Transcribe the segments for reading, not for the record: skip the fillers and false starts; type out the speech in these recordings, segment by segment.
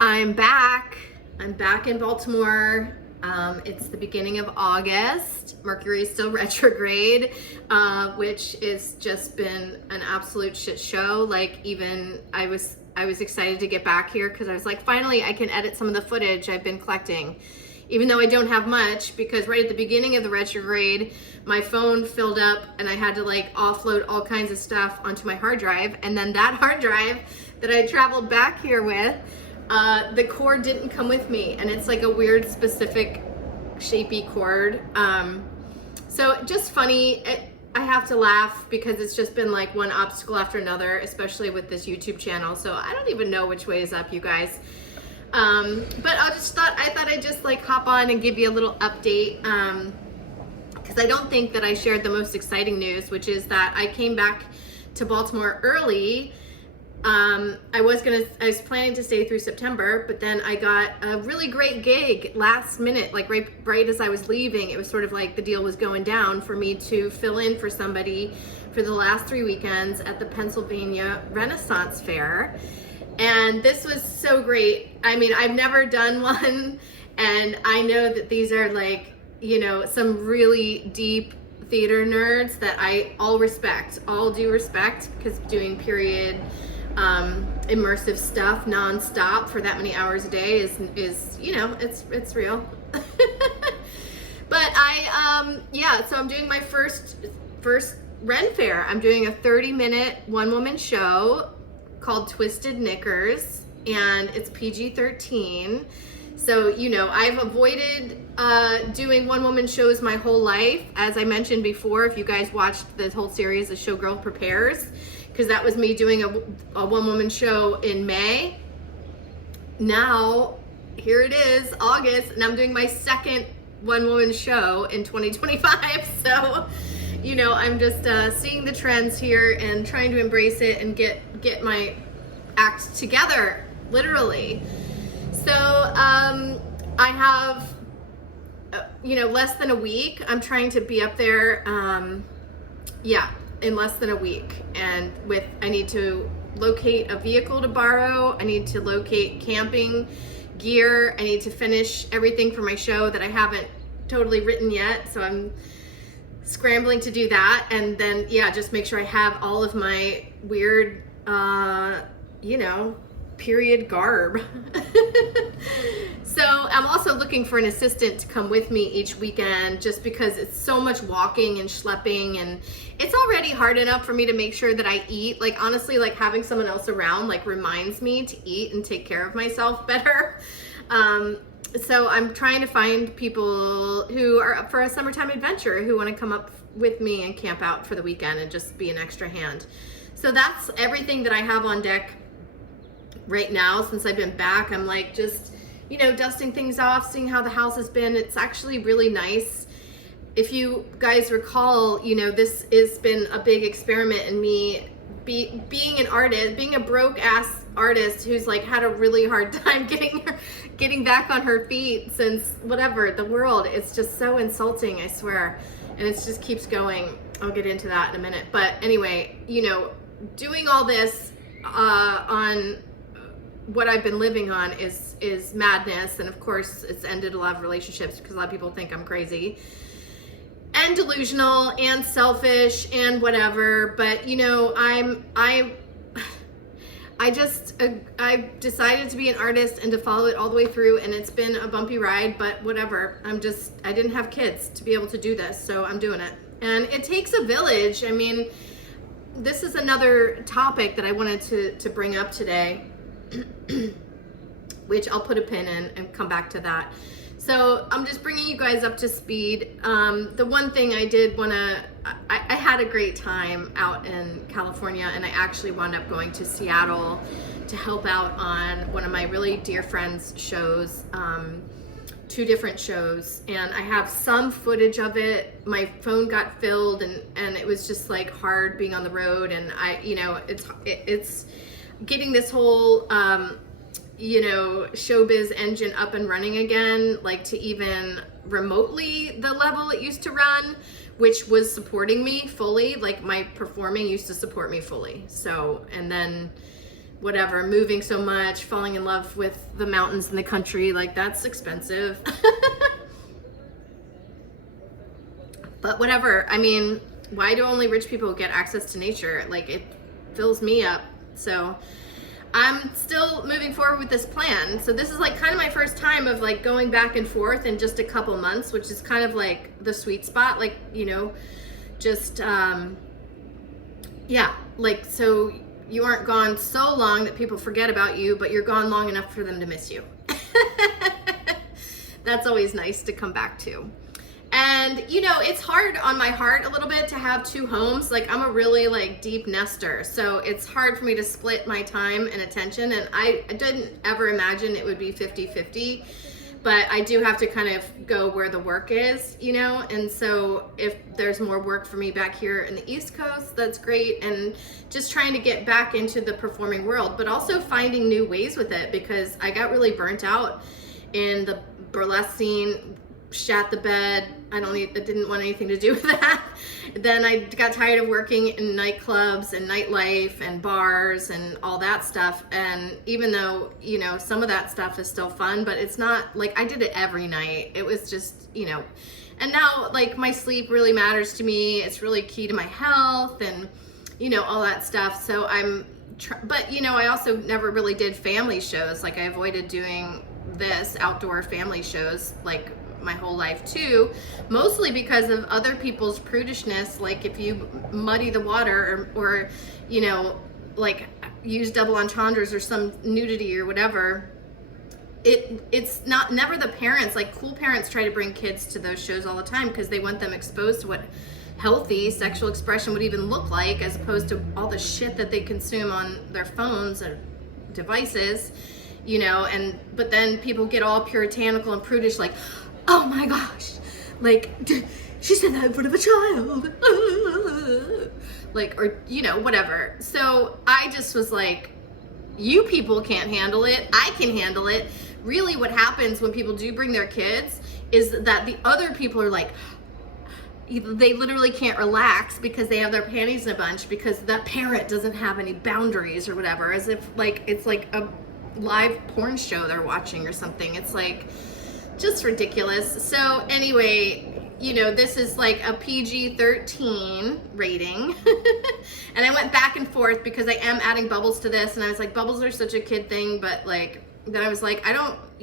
I'm back. I'm back in Baltimore. It's the beginning of August. Mercury is still retrograde, which has just been an absolute shit show. Like, even I was excited to get back here because I was like, finally I can edit some of the footage I've been collecting. Even though I don't have much, because right at the beginning of the retrograde, my phone filled up and I had to like offload all kinds of stuff onto my hard drive. And then that hard drive that I traveled back here with, the cord didn't come with me, and it's like a weird specific shapy cord. So just funny. I have to laugh because it's just been like one obstacle after another, especially with this YouTube channel. So I don't even know which way is up, you guys. But I thought I'd just like hop on and give you a little update. Because I don't think that I shared the most exciting news, which is that I came back to Baltimore early. I was planning to stay through September, but then I got a really great gig last minute, like right as I was leaving. It was sort of like the deal was going down for me to fill in for somebody for the last 3 weekends at the Pennsylvania Renaissance Faire. And this was so great. I mean, I've never done one, and I know that these are like, you know, some really deep theater nerds that I all do respect, because doing period immersive stuff nonstop for that many hours a day is you know, it's real. But so I'm doing my first Ren Faire. I'm doing a 30-minute one-woman show called Twisted Knickers, and it's PG-13. So, you know, I've avoided doing one-woman shows my whole life. As I mentioned before, if you guys watched the whole series of Showgirl Prepares, because that was me doing a one-woman show in May. Now, here it is, August, and I'm doing my second one-woman show in 2025. So, you know, I'm just seeing the trends here and trying to embrace it and get my act together, literally. So, I have, you know, less than a week. I'm trying to be up there, in less than a week. And I need to locate a vehicle to borrow. I need to locate camping gear. I need to finish everything for my show that I haven't totally written yet. So I'm scrambling to do that. And then, just make sure I have all of my weird, you know, period garb. So I'm also looking for an assistant to come with me each weekend, just because it's so much walking and schlepping, and it's already hard enough for me to make sure that I eat. Like, honestly, like having someone else around like reminds me to eat and take care of myself better. So I'm trying to find people who are up for a summertime adventure, who want to come up with me and camp out for the weekend and just be an extra hand. So that's everything that I have on deck right now. Since I've been back, I'm like just, you know, dusting things off, seeing how the house has been. It's actually really nice. If you guys recall, you know, this has been a big experiment in me being an artist, being a broke ass artist who's like had a really hard time getting back on her feet since whatever, the world. It's just so insulting, I swear. And it just keeps going. I'll get into that in a minute. But anyway, you know, doing all this on what I've been living on is madness. And of course it's ended a lot of relationships because a lot of people think I'm crazy and delusional and selfish and whatever. But you know, I decided to be an artist and to follow it all the way through, and it's been a bumpy ride, but whatever. I didn't have kids to be able to do this, so I'm doing it. And it takes a village. I mean, this is another topic that I wanted to bring up today, which I'll put a pin in and come back to that. So I'm just bringing you guys up to speed. The one thing I did I had a great time out in California, and I actually wound up going to Seattle to help out on one of my really dear friends' shows, 2 different shows, and I have some footage of it. My phone got filled, and it was just like hard being on the road, and it's getting this whole you know, showbiz engine up and running again, like to even remotely the level it used to run, which was supporting me fully. Like my performing used to support me fully. So, and then whatever, moving so much, falling in love with the mountains and the country, like that's expensive. But whatever, I mean, why do only rich people get access to nature? Like, it fills me up. So I'm still moving forward with this plan. So this is like kind of my first time of like going back and forth in just a couple months, which is kind of like the sweet spot. Like, you know, just, yeah, like, so you aren't gone so long that people forget about you, but you're gone long enough for them to miss you. That's always nice to come back to. And, you know, it's hard on my heart a little bit to have two homes. Like, I'm a really like deep nester, so it's hard for me to split my time and attention. And I didn't ever imagine it would be 50-50, but I do have to kind of go where the work is, you know? And so if there's more work for me back here in the East Coast, that's great. And just trying to get back into the performing world, but also finding new ways with it, because I got really burnt out in the burlesque scene, shat the bed. I didn't want anything to do with that. Then I got tired of working in nightclubs and nightlife and bars and all that stuff. And even though, you know, some of that stuff is still fun, but it's not like I did it every night. It was just, you know, and now like my sleep really matters to me. It's really key to my health and, you know, all that stuff. So but you know, I also never really did family shows. Like, I avoided doing this outdoor family shows like my whole life too, mostly because of other people's prudishness. Like, if you muddy the water or you know, like use double entendres or some nudity or whatever, it's never the parents. Like, cool parents try to bring kids to those shows all the time because they want them exposed to what healthy sexual expression would even look like, as opposed to all the shit that they consume on their phones or devices, you know. But then people get all puritanical and prudish, like, oh my gosh, like, she said that in front of a child. Like, or, you know, whatever. So I just was like, you people can't handle it. I can handle it. Really, what happens when people do bring their kids is that the other people are like, they literally can't relax because they have their panties in a bunch because that parent doesn't have any boundaries or whatever, as if like it's like a live porn show they're watching or something. It's like just ridiculous. So anyway, you know, this is like a PG-13 rating. And I went back and forth because I am adding bubbles to this, and I was like, bubbles are such a kid thing, but like, then I was like,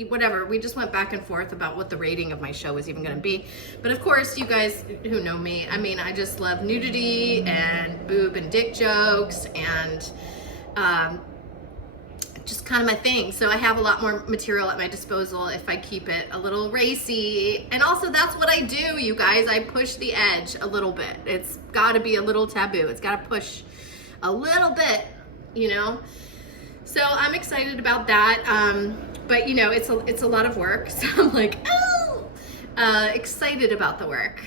whatever. We just went back and forth about what the rating of my show was even gonna be. But of course, you guys who know me, I mean, I just love nudity and boob and dick jokes and just kind of my thing. So I have a lot more material at my disposal if I keep it a little racy. And also, that's what I do, you guys. I push the edge a little bit. It's gotta be a little taboo. It's gotta push a little bit, you know? So I'm excited about that. But you know, it's a lot of work. So I'm like, oh, excited about the work.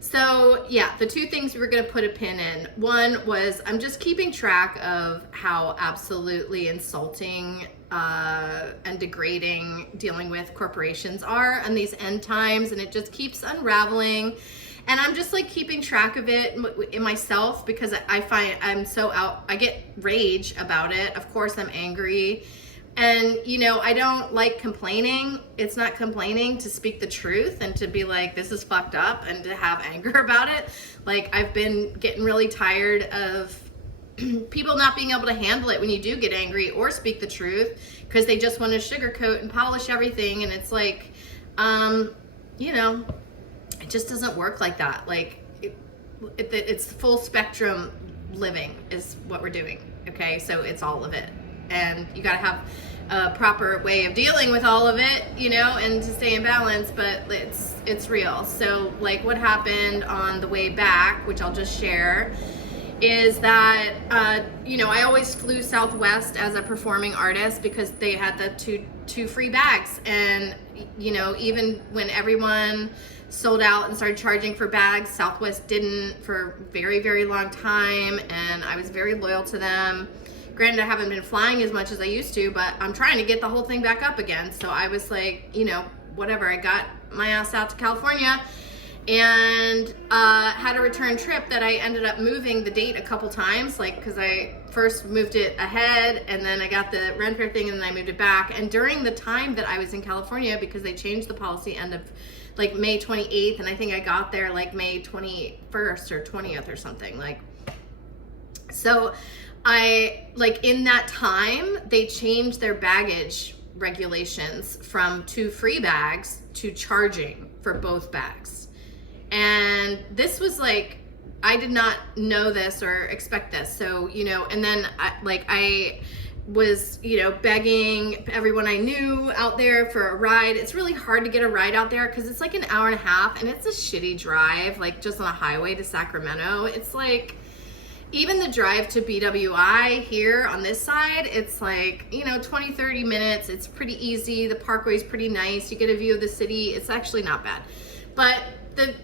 So yeah, the two things we were gonna put a pin in. One was I'm just keeping track of how absolutely insulting and degrading dealing with corporations are in these end times, and it just keeps unraveling. And I'm just like keeping track of it in myself because I find I'm so I get rage about it. Of course, I'm angry. And, you know, I don't like complaining. It's not complaining to speak the truth and to be like, this is fucked up, and to have anger about it. Like, I've been getting really tired of people not being able to handle it when you do get angry or speak the truth, because they just want to sugarcoat and polish everything. And it's like, you know, it just doesn't work like that. Like, it's full spectrum living is what we're doing. Okay, so it's all of it. And you got to have a proper way of dealing with all of it, you know, and to stay in balance, but it's real. So like what happened on the way back, which I'll just share, is that, you know, I always flew Southwest as a performing artist because they had the two free bags. And, you know, even when everyone sold out and started charging for bags, Southwest didn't for a very, very long time. And I was very loyal to them. Granted, I haven't been flying as much as I used to, but I'm trying to get the whole thing back up again. So I was like, you know, whatever. I got my ass out to California and had a return trip that I ended up moving the date a couple times, like, because I first moved it ahead, and then I got the Ren Faire thing, and then I moved it back. And during the time that I was in California, because they changed the policy end of like May 28th, and I think I got there like May 21st or 20th or something, like, so I, like, in that time, they changed their baggage regulations from 2 free bags to charging for both bags. And this was like, I did not know this or expect this. So, you know, and then I was, you know, begging everyone I knew out there for a ride. It's really hard to get a ride out there because it's like an hour and a half, and it's a shitty drive, like just on a highway to Sacramento. It's like, even the drive to BWI here on this side, it's like, you know, 20, 30 minutes. It's pretty easy. The parkway's pretty nice. You get a view of the city. It's actually not bad. But the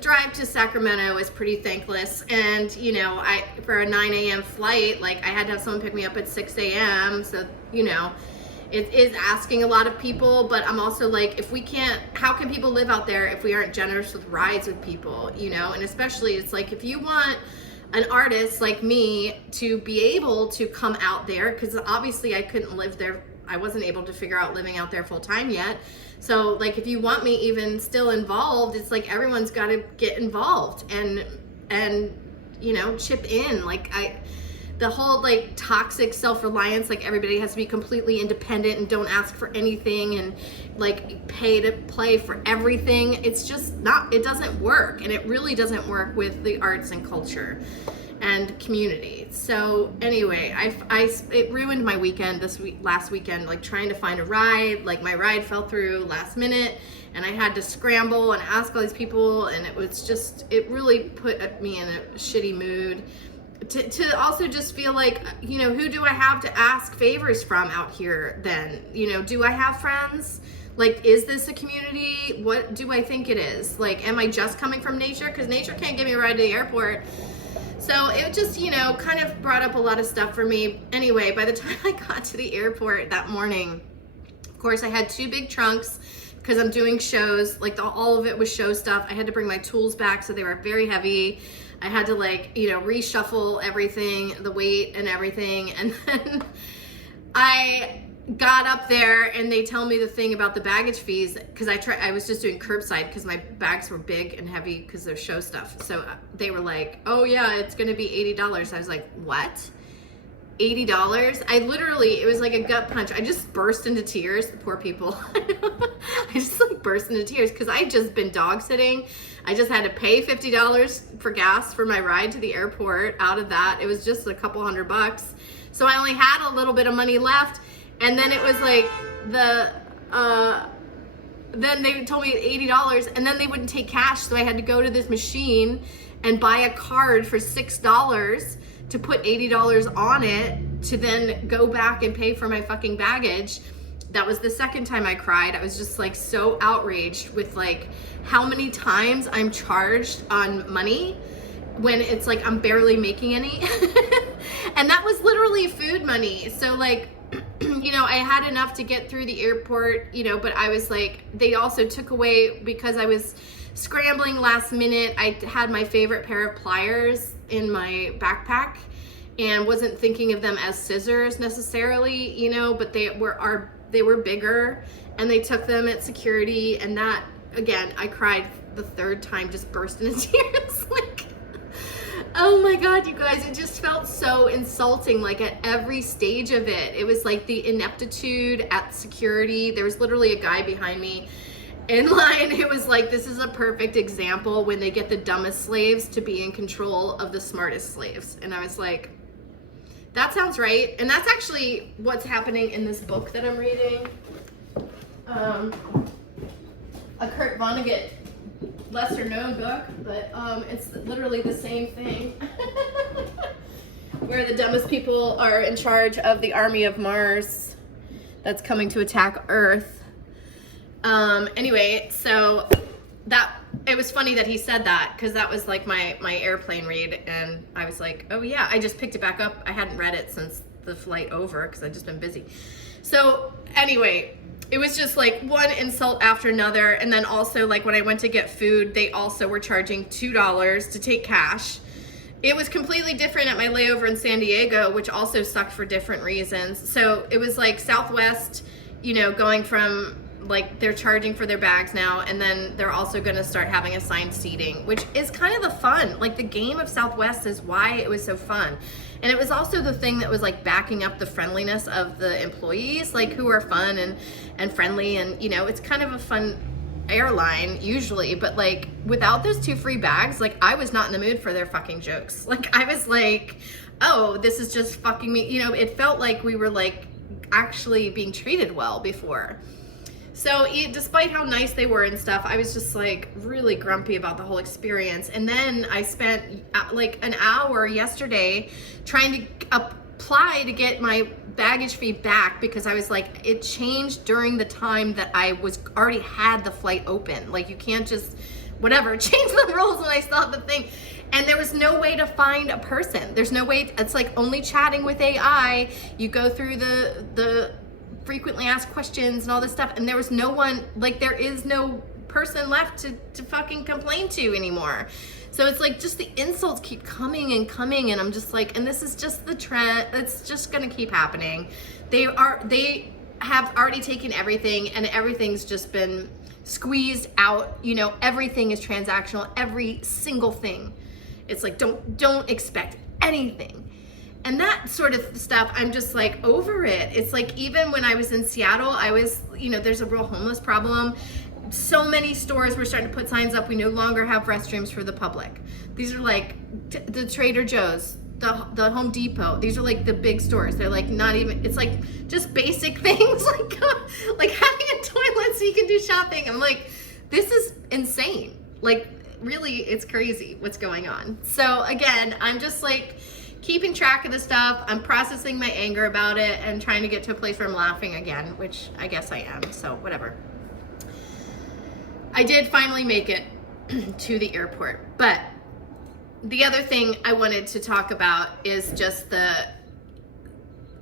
drive to Sacramento is pretty thankless. And, you know, for a 9 a.m. flight, like, I had to have someone pick me up at 6 a.m. So, you know, it is asking a lot of people, but I'm also like, if we can't, how can people live out there if we aren't generous with rides with people, you know? And especially, it's like, if you want an artist like me to be able to come out there, because obviously I couldn't live there. I wasn't able to figure out living out there full time yet. So, like, if you want me even still involved, it's like everyone's got to get involved and you know, chip in. Like, the whole like toxic self-reliance, like everybody has to be completely independent and don't ask for anything and like pay to play for everything. It's just not, it doesn't work, and it really doesn't work with the arts and culture and community. So anyway, it ruined my weekend last weekend, like trying to find a ride. Like, my ride fell through last minute, and I had to scramble and ask all these people, and it was just, it really put me in a shitty mood. To also just feel like, you know, who do I have to ask favors from out here then? You know, do I have friends? Like, is this a community? What do I think it is? Like, am I just coming from nature? Because nature can't give me a ride to the airport. So it just, you know, kind of brought up a lot of stuff for me. Anyway, by the time I got to the airport that morning, of course, I had 2 big trunks because I'm doing shows. Like, all of it was show stuff. I had to bring my tools back, so they were very heavy. I had to, like, you know, reshuffle everything, the weight and everything. And then I got up there and they tell me the thing about the baggage fees, because I was just doing curbside because my bags were big and heavy because they're show stuff. So they were like, oh yeah, it's gonna be $80. I was like, what? $80? I literally, it was like a gut punch. I just burst into tears, the poor people. I just like burst into tears because I had just been dog sitting. I just had to pay $50 for gas for my ride to the airport. Out of that, it was just a couple $100. So I only had a little bit of money left. And then it was like then they told me $80, and then they wouldn't take cash. So I had to go to this machine and buy a card for $6 to put $80 on it to then go back and pay for my fucking baggage. That was the second time I cried. I was just like so outraged with like how many times I'm charged on money when it's like I'm barely making any. And that was literally food money. So like, you know, I had enough to get through the airport, you know, but I was like, they also took away, because I was scrambling last minute. I had my favorite pair of pliers in my backpack and wasn't thinking of them as scissors necessarily, you know, but they were bigger, and they took them at security. And that, again, I cried the third time, just burst into tears. Like, oh my God, you guys, it just felt so insulting, like at every stage of it. It was like the ineptitude at security. There was literally a guy behind me in line. It was like, this is a perfect example when they get the dumbest slaves to be in control of the smartest slaves. And I was like, that sounds right. And that's actually what's happening in this book that I'm reading. A Kurt Vonnegut lesser known book, but it's literally the same thing. Where the dumbest people are in charge of the army of Mars that's coming to attack Earth. Anyway, so that, it was funny that he said that, because that was like my airplane read, and I was like, oh yeah, I just picked it back up. I hadn't read it since the flight over because I've just been busy. So anyway, it was just like one insult after another. And then also, like, when I went to get food, they also were charging $2 to take cash. It was completely different at my layover in San Diego, which also sucked for different reasons. So it was like Southwest, you know, going from, like, they're charging for their bags now, and then they're also going to start having assigned seating, which is kind of the fun. Like, the game of Southwest is why it was so fun. And it was also the thing that was, like, backing up the friendliness of the employees, like, who are fun and friendly. And, you know, it's kind of a fun airline usually, but, like, without those 2 free bags, like, I was not in the mood for their fucking jokes. Like, I was like, oh, this is just fucking me. You know, it felt like we were, like, actually being treated well before. So despite how nice they were and stuff, I was just, like, really grumpy about the whole experience. And then I spent like an hour yesterday trying to apply to get my baggage fee back, because I was like, it changed during the time that I was already had the flight open. Like, you can't just whatever change the rules when I still have the thing. And there was no way to find a person. There's no way. It's like only chatting with AI. You go through the frequently asked questions and all this stuff, and there was no one, like, there is no person left to fucking complain to anymore. So it's like, just the insults keep coming and coming, and I'm just like, and this is just the trend. It's just gonna keep happening. They have already taken everything, and everything's just been squeezed out. You know, everything is transactional, every single thing. It's like, don't expect anything. And that sort of stuff, I'm just like over it. It's like, even when I was in Seattle, I was, you know, there's a real homeless problem. So many stores were starting to put signs up, we no longer have restrooms for the public. These are like the Trader Joe's, the Home Depot. These are like the big stores. They're like not even, it's like just basic things like having a toilet so you can do shopping. I'm like, this is insane. Like, really, it's crazy what's going on. So again, I'm just like, keeping track of the stuff. I'm processing my anger about it and trying to get to a place where I'm laughing again, which I guess I am, so whatever. I did finally make it to the airport, but the other thing I wanted to talk about is just the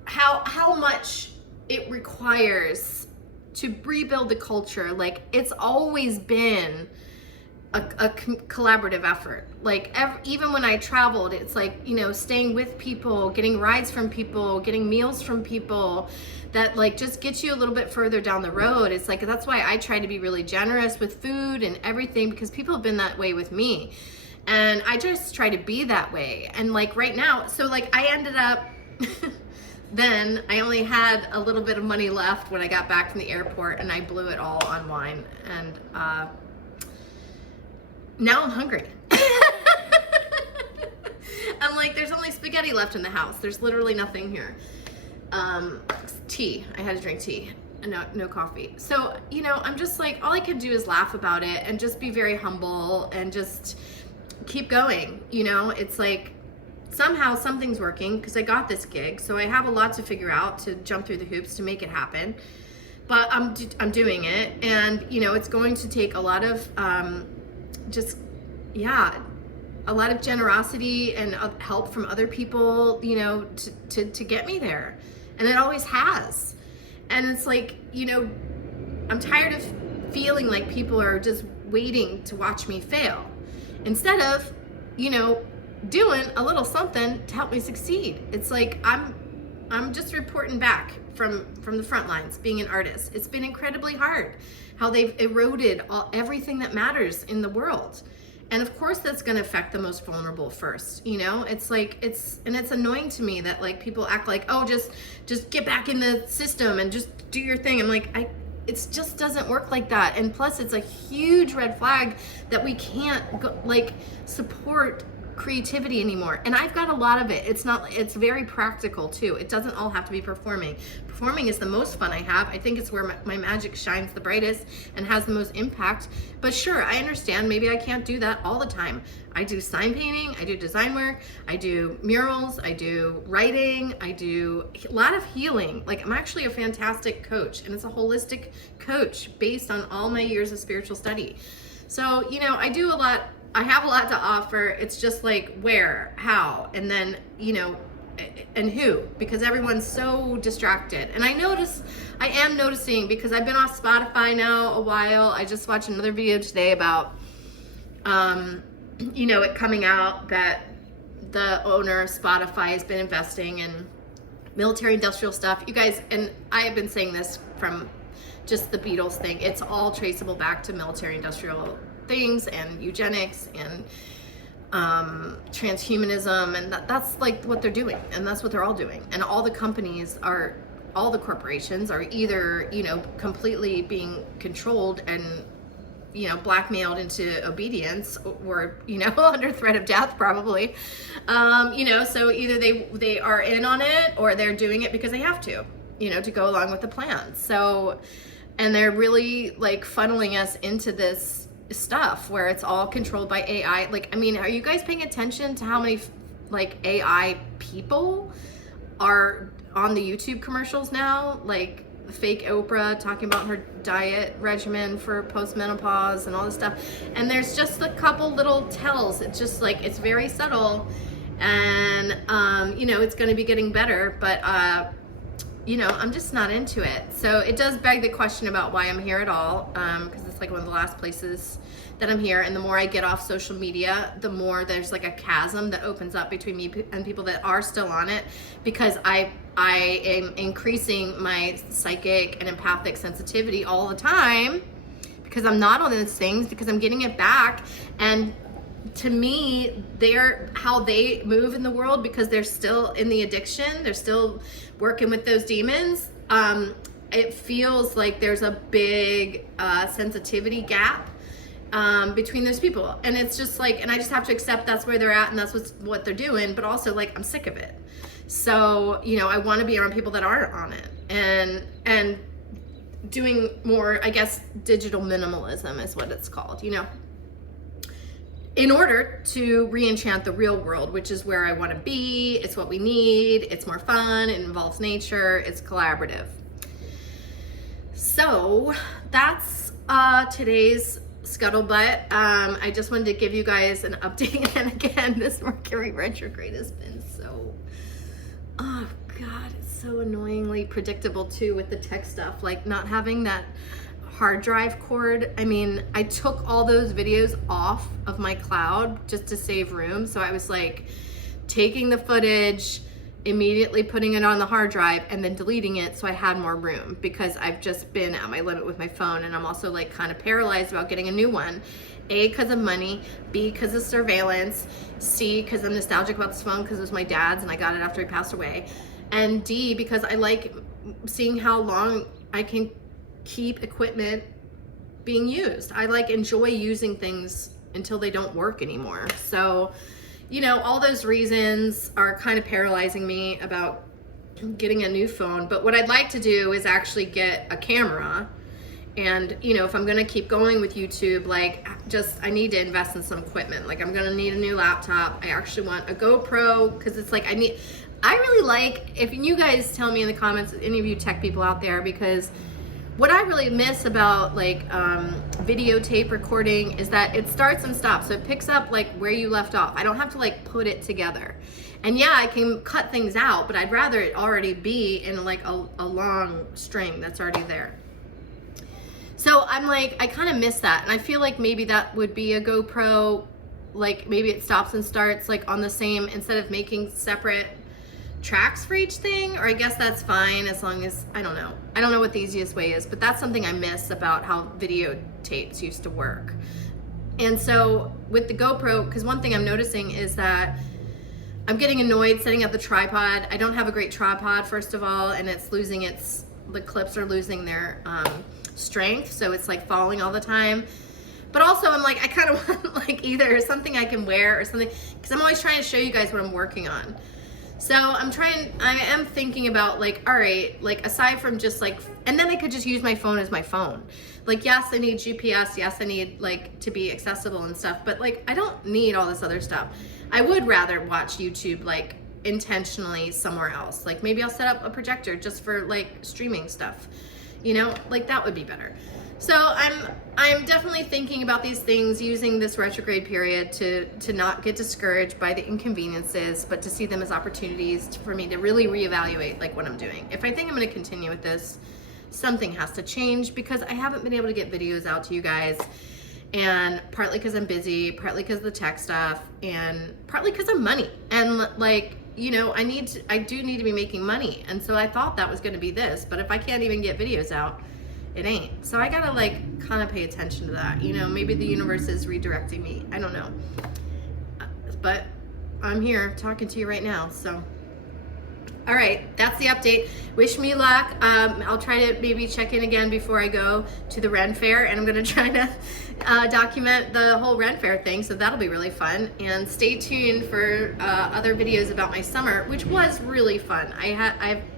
how much it requires to rebuild the culture. Like, it's always been a collaborative effort. Like, even when I traveled, it's like, you know, staying with people, getting rides from people, getting meals from people, that like just gets you a little bit further down the road. It's like, that's why I try to be really generous with food and everything, because people have been that way with me, and I just try to be that way. And like right now, so like I ended up then I only had a little bit of money left when I got back from the airport, and I blew it all on wine, and now I'm hungry. I'm like, there's only spaghetti left in the house. There's literally nothing here. Tea. I had to drink tea. No coffee. So, you know, I'm just like, all I can do is laugh about it and just be very humble and just keep going. You know, it's like, somehow something's working because I got this gig. So I have a lot to figure out to jump through the hoops to make it happen. But I'm doing it. And, you know, it's going to take a lot of a lot of generosity and help from other people, you know, to get me there. And it always has. And it's like, you know, I'm tired of feeling like people are just waiting to watch me fail, instead of, you know, doing a little something to help me succeed. It's like, I'm just reporting back from the front lines, being an artist. It's been incredibly hard how they've eroded everything that matters in the world. And of course that's going to affect the most vulnerable first, you know? It's like, it's annoying to me that like people act like, oh, just get back in the system and just do your thing. I'm like, it just doesn't work like that. And plus it's a huge red flag that we can't go, like, support creativity anymore. And I've got a lot of it. It's very practical too. It doesn't all have to be performing. Performing is the most fun I have. I think it's where my magic shines the brightest and has the most impact. But sure, I understand maybe I can't do that all the time. I do sign painting, I do design work, I do murals, I do writing, I do a lot of healing. Like, I'm actually a fantastic coach, and it's a holistic coach based on all my years of spiritual study. So, you know, I do a lot. I have a lot to offer. It's just like, where, how, and then, you know, and who, because everyone's so distracted. And I am noticing, because I've been off Spotify now a while. I just watched another video today about, you know, it coming out that the owner of Spotify has been investing in military industrial stuff. You guys, and I have been saying this from just the Beatles thing, it's all traceable back to military industrial things and eugenics and transhumanism, and that's like what they're doing, and that's what they're all doing. And all the corporations are either, you know, completely being controlled and, you know, blackmailed into obedience, or, you know, under threat of death probably. You know, so either they are in on it, or they're doing it because they have to, you know, to go along with the plan. So, and they're really like funneling us into this stuff where it's all controlled by AI. Like, I mean, are you guys paying attention to how many like AI people are on the YouTube commercials now? Like fake Oprah talking about her diet regimen for postmenopause and all this stuff. And there's just a couple little tells. It's just like, it's very subtle, and you know, it's going to be getting better, but you know, I'm just not into it. So it does beg the question about why I'm here at all, because it's like one of the last places that I'm here. And the more I get off social media, the more there's like a chasm that opens up between me and people that are still on it, because I am increasing my psychic and empathic sensitivity all the time, because I'm not on those things, because I'm getting it back. And to me, they're how they move in the world, because they're still in the addiction, they're still working with those demons. It feels like there's a big sensitivity gap between those people, and it's just like, and I just have to accept that's where they're at, and that's what they're doing. But also, like, I'm sick of it. So, you know, I want to be around people that aren't on it, and doing more, I guess, digital minimalism is what it's called, you know, in order to re-enchant the real world, which is where I want to be. It's what we need. It's more fun. It involves nature. It's collaborative. So that's today's Scuttlebutt. I just wanted to give you guys an update. And again, this Mercury retrograde has been so, oh God, it's so annoyingly predictable too, with the tech stuff, like not having that hard drive cord. I mean, I took all those videos off of my cloud just to save room. So I was like taking the footage, immediately putting it on the hard drive, and then deleting it so I had more room, because I've just been at my limit with my phone. And I'm also like kind of paralyzed about getting a new one. A, because of money. B, because of surveillance. C, because I'm nostalgic about this phone because it was my dad's and I got it after he passed away. And D, because I like seeing how long I can keep equipment being used. I like enjoy using things until they don't work anymore. So, you know, all those reasons are kind of paralyzing me about getting a new phone. But what I'd like to do is actually get a camera. And, you know, if I'm going to keep going with YouTube, like, just, I need to invest in some equipment. Like, I'm going to need a new laptop. I actually want a GoPro, because it's like, I really like, if you guys tell me in the comments, any of you tech people out there, because what I really miss about like videotape recording is that it starts and stops. So it picks up like where you left off. I don't have to like put it together. And yeah, I can cut things out, but I'd rather it already be in like a long string that's already there. So I'm like, I kind of miss that. And I feel like maybe that would be a GoPro, like maybe it stops and starts like on the same, instead of making separate tracks for each thing. Or I guess that's fine, as long as, I don't know what the easiest way is, but that's something I miss about how videotapes used to work. And so with the GoPro, because one thing I'm noticing is that I'm getting annoyed setting up the tripod. I don't have a great tripod, first of all, and it's losing the clips are losing their strength, so it's like falling all the time. But also I'm like, I kind of want like either something I can wear or something, because I'm always trying to show you guys what I'm working on. So I am thinking about like, all right, like aside from just like, and then I could just use my phone as my phone. Like, yes, I need GPS. Yes, I need like to be accessible and stuff, but like, I don't need all this other stuff. I would rather watch YouTube like intentionally somewhere else. Like maybe I'll set up a projector just for like streaming stuff, You know, like that would be better. So I'm definitely thinking about these things, using this retrograde period to not get discouraged by the inconveniences, but to see them as opportunities for me to really reevaluate like what I'm doing. If I think I'm going to continue with this, something has to change, because I haven't been able to get videos out to you guys, and partly because I'm busy, partly because of the tech stuff, and partly because of money. And like, you know, I do need to be making money, and so I thought that was going to be this, but if I can't even get videos out, it ain't. So I gotta like kind of pay attention to that. You know, maybe the universe is redirecting me. I don't know, but I'm here talking to you right now. So all right, that's the update. Wish me luck. I'll try to maybe check in again before I go to the Ren Faire, and I'm gonna try to document the whole Ren Faire thing, so that'll be really fun. And stay tuned for other videos about my summer, which was really fun. I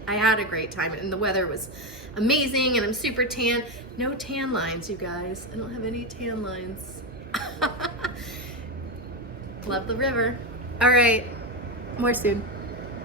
had a great time, and the weather was amazing, and I'm super tan. No tan lines, you guys. I don't have any tan lines. Love the river. All right, more soon.